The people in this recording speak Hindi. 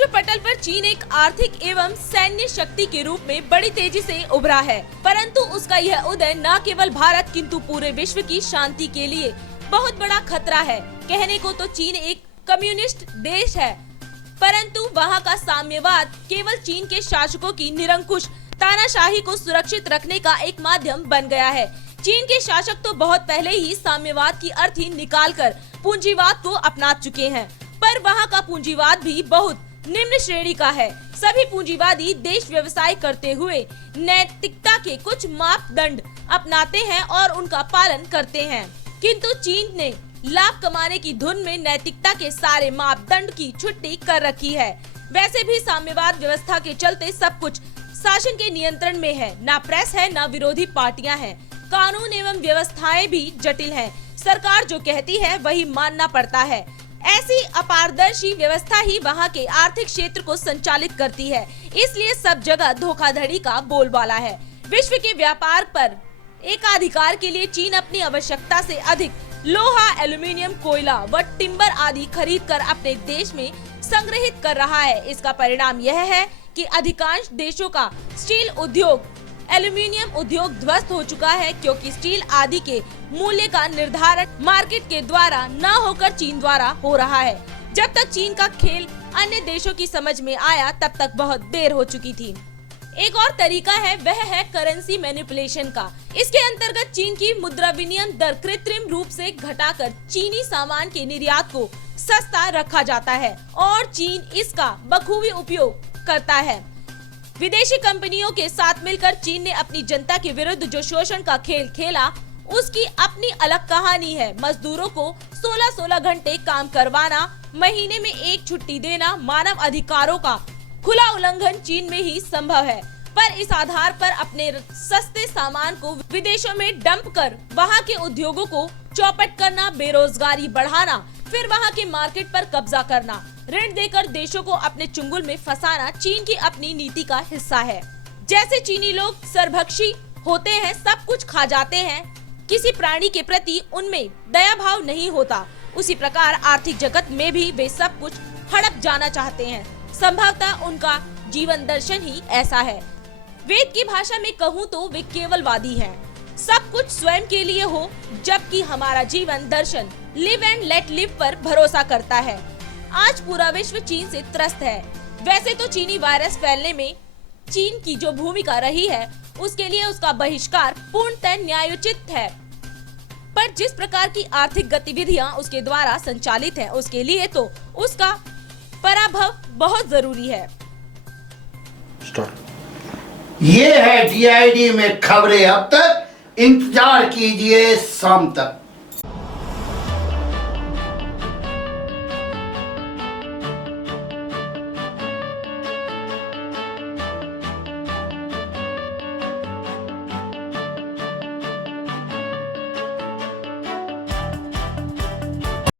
विश्व पटल पर चीन एक आर्थिक एवं सैन्य शक्ति के रूप में बड़ी तेजी से उभरा है, परंतु उसका यह उदय न केवल भारत किंतु पूरे विश्व की शांति के लिए बहुत बड़ा खतरा है। कहने को तो चीन एक कम्युनिस्ट देश है, परंतु वहाँ का साम्यवाद केवल चीन के शासकों की निरंकुश तानाशाही को सुरक्षित रखने का एक माध्यम बन गया है। चीन के शासक तो बहुत पहले ही साम्यवाद की अर्थी निकालकर पूंजीवाद को अपना चुके हैं, पर वहाँ का पूंजीवाद भी बहुत निम्न श्रेणी का है। सभी पूंजीवादी देश व्यवसाय करते हुए नैतिकता के कुछ मापदंड अपनाते हैं और उनका पालन करते हैं, किंतु चीन ने लाभ कमाने की धुन में नैतिकता के सारे मापदंड की छुट्टी कर रखी है। वैसे भी साम्यवाद व्यवस्था के चलते सब कुछ शासन के नियंत्रण में है, ना प्रेस है ना विरोधी पार्टियां हैं, कानून एवं व्यवस्थाएं भी जटिल हैं। सरकार जो कहती है वही मानना पड़ता है। ऐसी अपारदर्शी व्यवस्था ही वहाँ के आर्थिक क्षेत्र को संचालित करती है, इसलिए सब जगह धोखाधड़ी का बोलबाला है। विश्व के व्यापार पर एकाधिकार के लिए चीन अपनी आवश्यकता से अधिक लोहा, एल्यूमीनियम, कोयला व टिम्बर आदि खरीद कर अपने देश में संग्रहित कर रहा है। इसका परिणाम यह है कि अधिकांश देशों का स्टील उद्योग, एल्यूमीनियम उद्योग ध्वस्त हो चुका है, क्योंकि स्टील आदि के मूल्य का निर्धारण मार्केट के द्वारा न होकर चीन द्वारा हो रहा है। जब तक चीन का खेल अन्य देशों की समझ में आया तब तक बहुत देर हो चुकी थी। एक और तरीका है, वह है करेंसी मैनिपुलेशन का। इसके अंतर्गत चीन की मुद्रा विनिमय दर कृत्रिम रूप से घटाकर चीनी सामान के निर्यात को सस्ता रखा जाता है और चीन इसका बखूबी उपयोग करता है। विदेशी कंपनियों के साथ मिलकर चीन ने अपनी जनता के विरुद्ध जो शोषण का खेल खेला, उसकी अपनी अलग कहानी है। मजदूरों को 16-16 घंटे काम करवाना, महीने में एक छुट्टी देना, मानव अधिकारों का खुला उल्लंघन चीन में ही संभव है। पर इस आधार पर अपने सस्ते सामान को विदेशों में डंप कर वहां के उद्योगों को चौपट करना, बेरोजगारी बढ़ाना, फिर वहां के मार्केट पर कब्जा करना, ऋण देकर देशों को अपने चुंगल में फंसाना चीन की अपनी नीति का हिस्सा है। जैसे चीनी लोग सर्वभक्षी होते हैं, सब कुछ खा जाते हैं, किसी प्राणी के प्रति उनमें दया भाव नहीं होता, उसी प्रकार आर्थिक जगत में भी वे सब कुछ हड़प जाना चाहते हैं। संभवतः उनका जीवन दर्शन ही ऐसा है। वेद की भाषा में कहूँ तो वे केवलवादी हैं, सब कुछ स्वयं के लिए हो, जबकि हमारा जीवन दर्शन लिव एंड लेट लिव पर भरोसा करता है। आज पूरा विश्व चीन से त्रस्त है। वैसे तो चीनी वायरस फैलने में चीन की जो भूमिका रही है, उसके लिए उसका बहिष्कार पूर्णतः न्यायोचित है, पर जिस प्रकार की आर्थिक गतिविधियां उसके द्वारा संचालित है, उसके लिए तो उसका पराभव बहुत जरूरी है। ये है DID में खबरें अब तक। इंतजार कीजिए शाम तक।